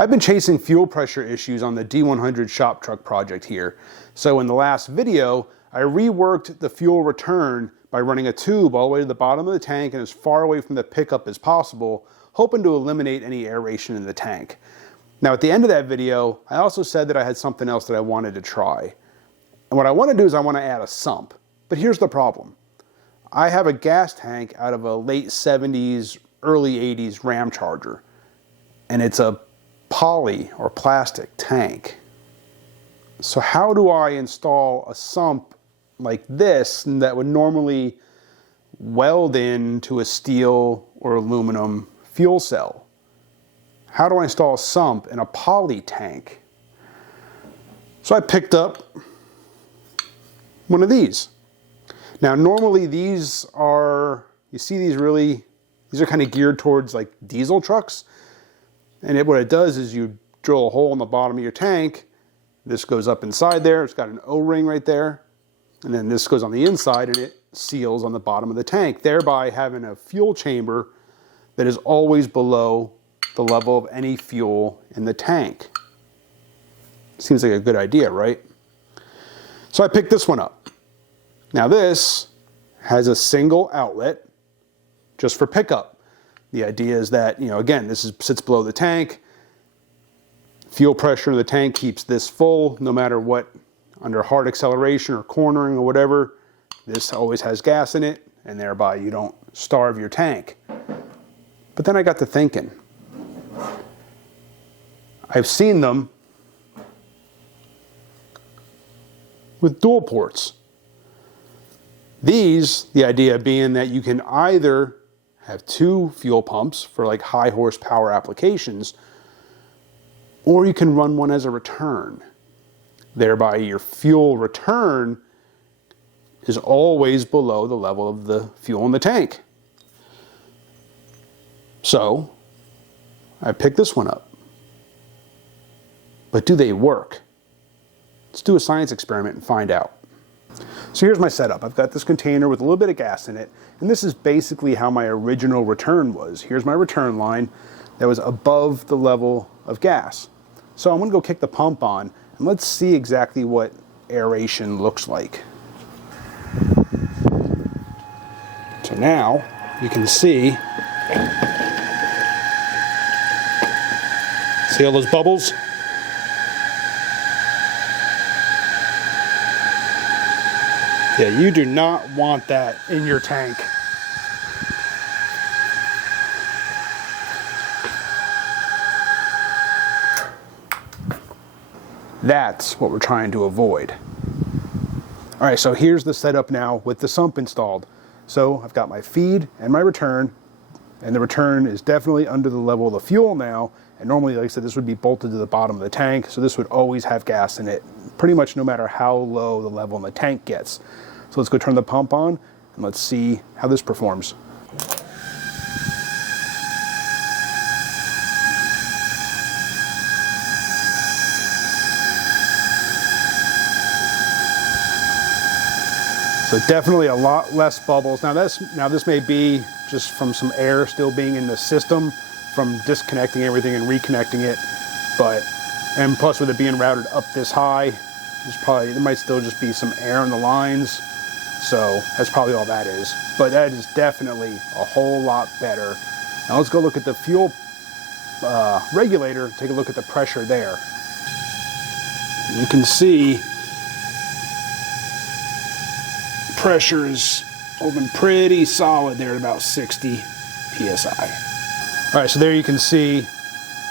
I've been chasing fuel pressure issues on the D100 shop truck project here. So in the last video, I reworked the fuel return by running a tube all the way to the bottom of the tank and as far away from the pickup as possible, hoping to eliminate any aeration in the tank. Now at the end of that video, I also said that I had something else that I wanted to try. And what I want to do is I want to add a sump. But here's the problem. I have a gas tank out of a late 70s, early 80s Ram Charger. And it's a poly or plastic tank. So how do I install a sump like this that would normally weld into a steel or aluminum fuel cell? How do I install a sump in a poly tank? So I picked up one of these. Now normally these are, you see these are kind of geared towards like diesel trucks. And what it does is you drill a hole in the bottom of your tank. This goes up inside there. It's got an O-ring right there. And then this goes on the inside and it seals on the bottom of the tank, thereby having a fuel chamber that is always below the level of any fuel in the tank. Seems like a good idea, right? So I picked this one up. Now this has a single outlet just for pickup. The idea is that, again, this sits below the tank. Fuel pressure in the tank keeps this full no matter what, under hard acceleration or cornering or whatever. This always has gas in it, and thereby you don't starve your tank. But then I got to thinking. I've seen them with dual ports. These, the idea being that you can either have two fuel pumps for like high horsepower applications, or you can run one as a return. Thereby your fuel return is always below the level of the fuel in the tank. So I picked this one up. But do they work? Let's do a science experiment and find out. So here's my setup. I've got this container with a little bit of gas in it, and this is basically how my original return was. Here's my return line that was above the level of gas. So I'm going to go kick the pump on, and let's see exactly what aeration looks like. So now you can see all those bubbles? Yeah, you do not want that in your tank. That's what we're trying to avoid. All right, so here's the setup now with the sump installed. So I've got my feed and my return, and the return is definitely under the level of the fuel now. And normally, like I said, this would be bolted to the bottom of the tank, so this would always have gas in it, pretty much no matter how low the level in the tank gets. So let's go turn the pump on, and let's see how this performs. So definitely a lot less bubbles. Now this may be just from some air still being in the system from disconnecting everything and reconnecting it, and plus with it being routed up this high, there might still just be some air in the lines. So that's probably all that is. But that is definitely a whole lot better. Now let's go look at the fuel regulator, take a look at the pressure there. You can see pressure is holding pretty solid there at about 60 psi. All right, so there you can see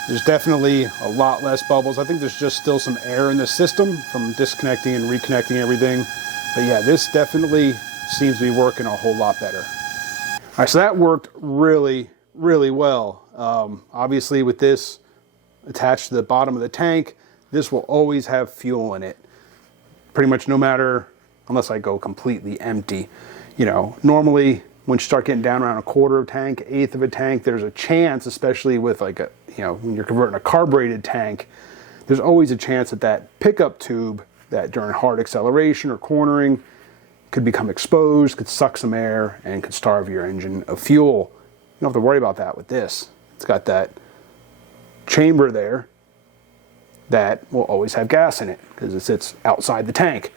there's definitely a lot less bubbles. I think there's just still some air in the system from disconnecting and reconnecting everything. But yeah, this definitely seems to be working a whole lot better. All right, so that worked really, really well. Obviously with this attached to the bottom of the tank, this will always have fuel in it. Pretty much no matter, unless I go completely empty. Normally when you start getting down around a quarter of a tank, eighth of a tank, there's a chance, especially with like when you're converting a carbureted tank, there's always a chance that that pickup tube that during hard acceleration or cornering could become exposed, could suck some air, and could starve your engine of fuel. You don't have to worry about that with this. It's got that chamber there that will always have gas in it because it sits outside the tank.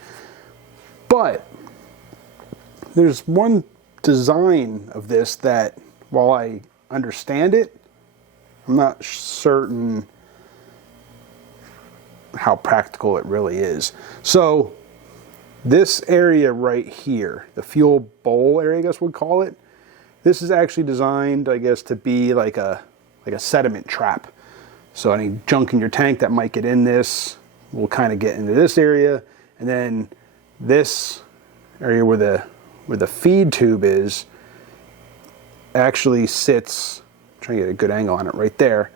But there's one design of this that, while I understand it, I'm not certain how practical it really is. So this area right here, the fuel bowl area, I guess we'd call it, this is actually designed, I guess, to be like a sediment trap. So any junk in your tank that might get in this will kind of get into this area, and then this area where the feed tube is actually sits, I'm trying to get a good angle on it right there.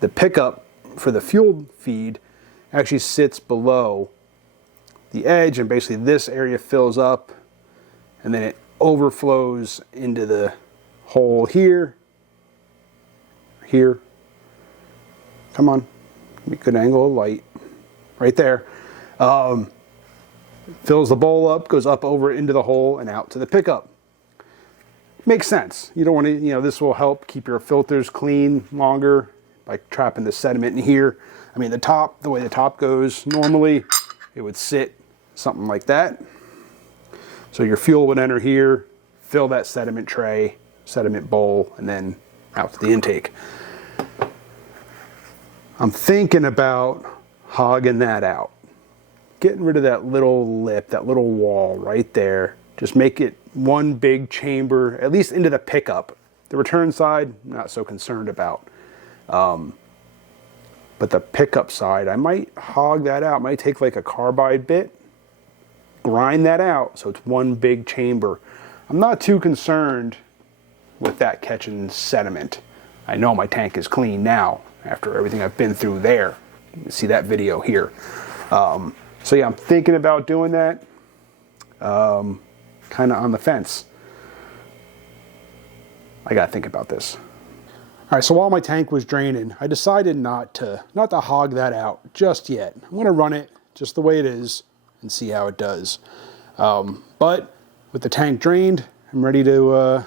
The pickup for the fuel feed actually sits below the edge, and basically this area fills up and then it overflows into the hole here. Come on, give me a good angle of light. Right there. Fills the bowl up, goes up over into the hole and out to the pickup. Makes sense. You don't want to, this will help keep your filters clean longer by trapping the sediment in here. I mean, the way the top goes, normally it would sit something like that. So your fuel would enter here, fill that sediment tray, sediment bowl, and then out to the intake. I'm thinking about hogging that out. Getting rid of that little lip, that little wall right there. Just make it one big chamber, at least into the pickup. The return side, not so concerned about. But the pickup side, I might hog that out. I might take like a carbide bit, grind that out so it's one big chamber. I'm not too concerned with that catching sediment. I know my tank is clean now after everything I've been through there. You can see that video here. So yeah, I'm thinking about doing that. Kind of on the fence. I gotta think about this. All right, so while my tank was draining, I decided not to hog that out just yet. I'm gonna run it just the way it is and see how it does. But with the tank drained, I'm ready to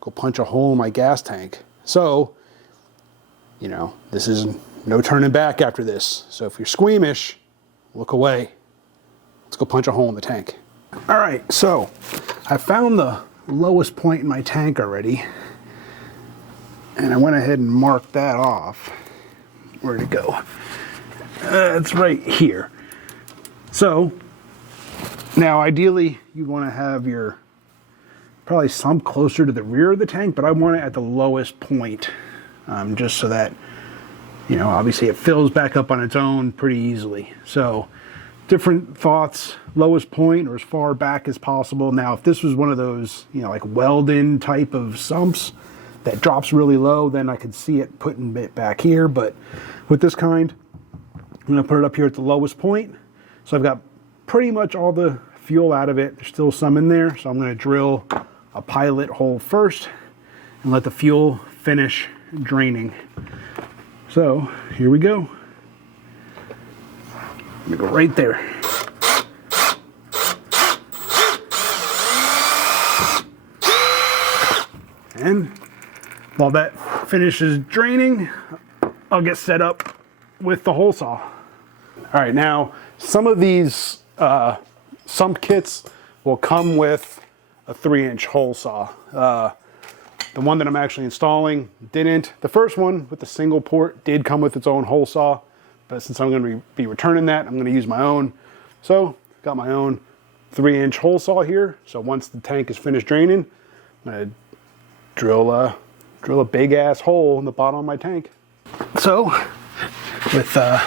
go punch a hole in my gas tank. So, this is no turning back after this. So if you're squeamish, look away. Let's go punch a hole in the tank. All right, so I found the lowest point in my tank already, and I went ahead and marked that off. Where'd it go? It's right here. So now ideally you want to have your probably sump closer to the rear of the tank, but I want it at the lowest point, just so that, obviously it fills back up on its own pretty easily. So different thoughts, lowest point or as far back as possible. Now, if this was one of those, like weld-in type of sumps that drops really low, then I could see it putting it back here. But with this kind, I'm gonna put it up here at the lowest point. So I've got pretty much all the fuel out of it. There's still some in there. So I'm gonna drill a pilot hole first and let the fuel finish draining. So here we go. I'm gonna go right there. And while that finishes draining, I'll get set up with the hole saw. All right, now some of these sump kits will come with a 3-inch hole saw. The one that I'm actually installing didn't. The first one with the single port did come with its own hole saw. But since I'm going to be returning that, I'm going to use my own. So, got my own 3-inch hole saw here. So once the tank is finished draining, I'm going to drill a big ass hole in the bottom of my tank. So, with the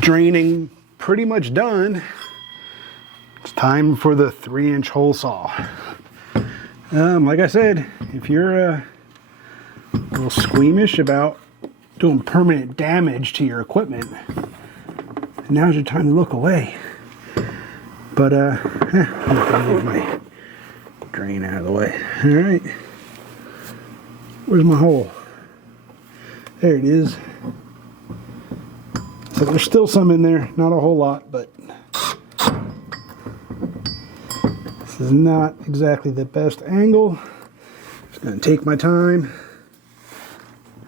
draining pretty much done, it's time for the 3-inch hole saw. Like I said, if you're a little squeamish about doing permanent damage to your equipment, now's your time to look away. But I'm gonna move my drain out of the way. All right, where's my hole? There it is. So there's still some in there, not a whole lot, but this is not exactly the best angle. Just gonna take my time.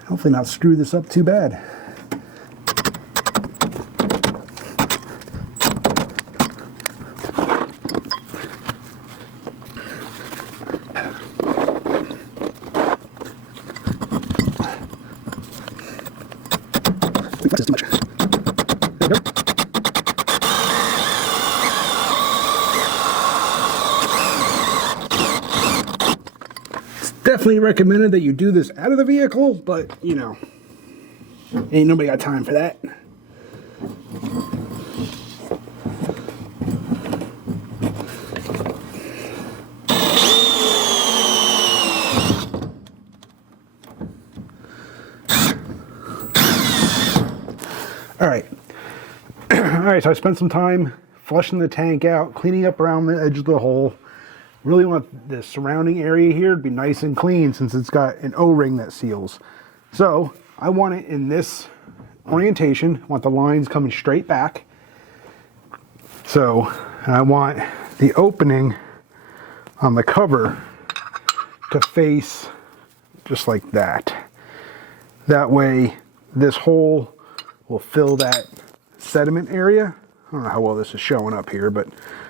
Hopefully not screw this up too bad. definitely recommended that you do this out of the vehicle, but you know, ain't nobody got time for that. Alright, so I spent some time flushing the tank out, cleaning up around the edge of the hole. Really want the surrounding area here to be nice and clean since it's got an O-ring that seals. So I want it in this orientation. I want the lines coming straight back. So, and I want the opening on the cover to face just like that. That way this hole will fill that sediment area. I don't know how well this is showing up here, but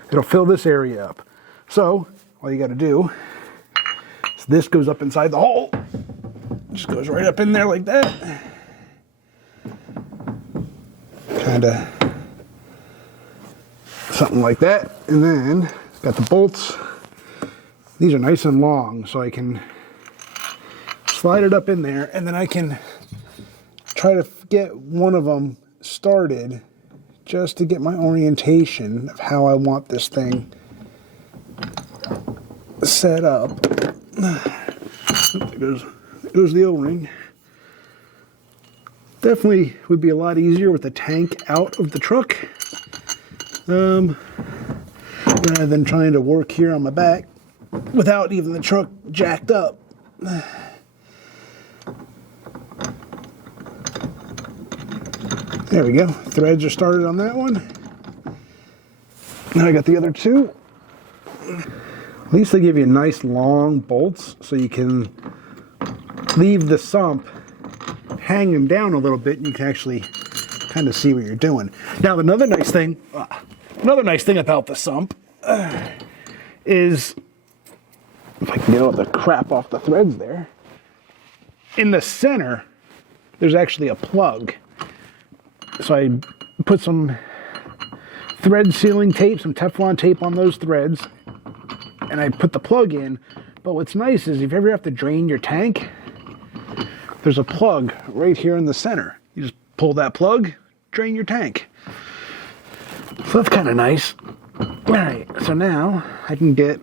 it'll fill this area up. So all you got to do is this goes up inside the hole. Just goes right up in there like that. Kind of something like that. And then it's got the bolts. These are nice and long, so I can slide it up in there, and then I can try to get one of them started just to get my orientation of how I want this thing set up. There goes the O-ring. Definitely would be a lot easier with the tank out of the truck rather than trying to work here on my back without even the truck jacked up. There we go. Threads are started on that one. Now I got the other two. At least they give you nice long bolts so you can leave the sump hanging down a little bit and you can actually kind of see what you're doing. Now another nice thing about the sump is, if I can get all the crap off the threads there, in the center there's actually a plug. So I put some thread sealing tape, some Teflon tape on those threads, and I put the plug in. But what's nice is if you ever have to drain your tank, there's a plug right here in the center. You just pull that plug, drain your tank. So that's kind of nice. All right, so now I can get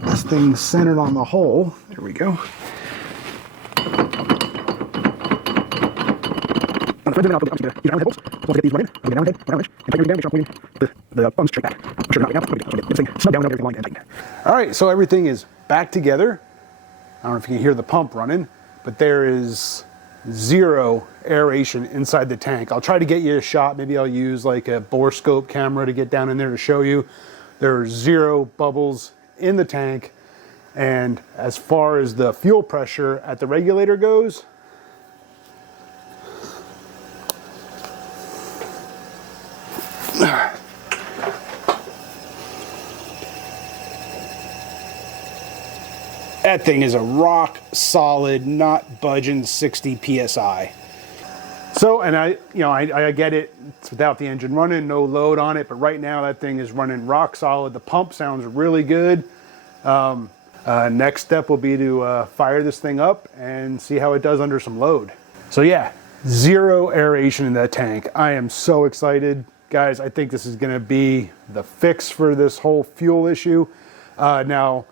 this thing centered on the hole. There we go. The bumps straight back. All right, so everything is back together. I don't know if you can hear the pump running, but there is zero aeration inside the tank. I'll try to get you a shot. Maybe I'll use like a borescope camera to get down in there to show you. There are zero bubbles in the tank. And as far as the fuel pressure at the regulator goes, that thing is a rock solid, not budging 60 psi. So, and I get it, it's without the engine running, no load on it, but right now that thing is running rock solid. The pump sounds really good. Next step will be to fire this thing up and see how it does under some load. So yeah, zero aeration in that tank. I am so excited. Guys, I think this is gonna be the fix for this whole fuel issue. Now,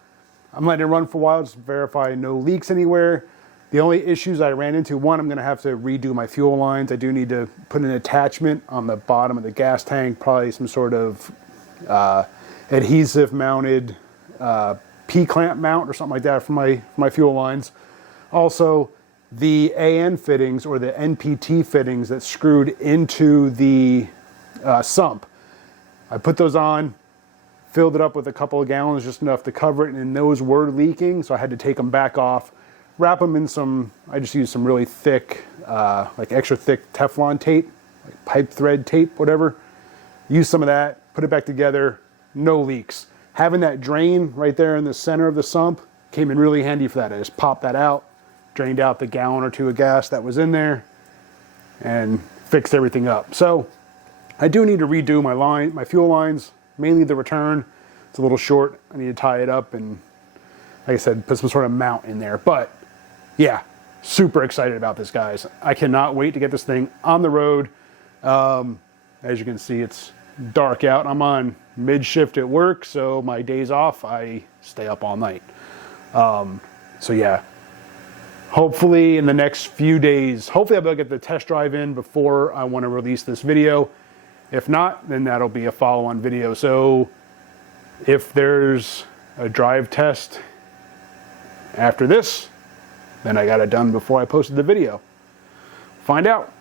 I'm letting it run for a while, just verify no leaks anywhere. The only issues I ran into, one, I'm gonna have to redo my fuel lines. I do need to put an attachment on the bottom of the gas tank, probably some sort of adhesive mounted P-clamp mount or something like that for my fuel lines. Also, the AN fittings or the NPT fittings that screwed into the sump. I put those on, filled it up with a couple of gallons, just enough to cover it, and those were leaking, so I had to take them back off, wrap them in some, I just used some really thick, like extra thick Teflon tape, like pipe thread tape, whatever. Use some of that, put it back together, no leaks. Having that drain right there in the center of the sump came in really handy for that. I just popped that out, drained out the gallon or two of gas that was in there, and fixed everything up. So I do need to redo my fuel lines, mainly the return. It's a little short. I need to tie it up, and like I said, put some sort of mount in there. But yeah, super excited about this, guys. I cannot wait to get this thing on the road. As you can see, it's dark out. I'm on mid-shift at work, so my days off, I stay up all night. So yeah, hopefully in the next few days, hopefully I'll be able to get the test drive in before I want to release this video. If not, then that'll be a follow-on video. So if there's a drive test after this, then I got it done before I posted the video. Find out.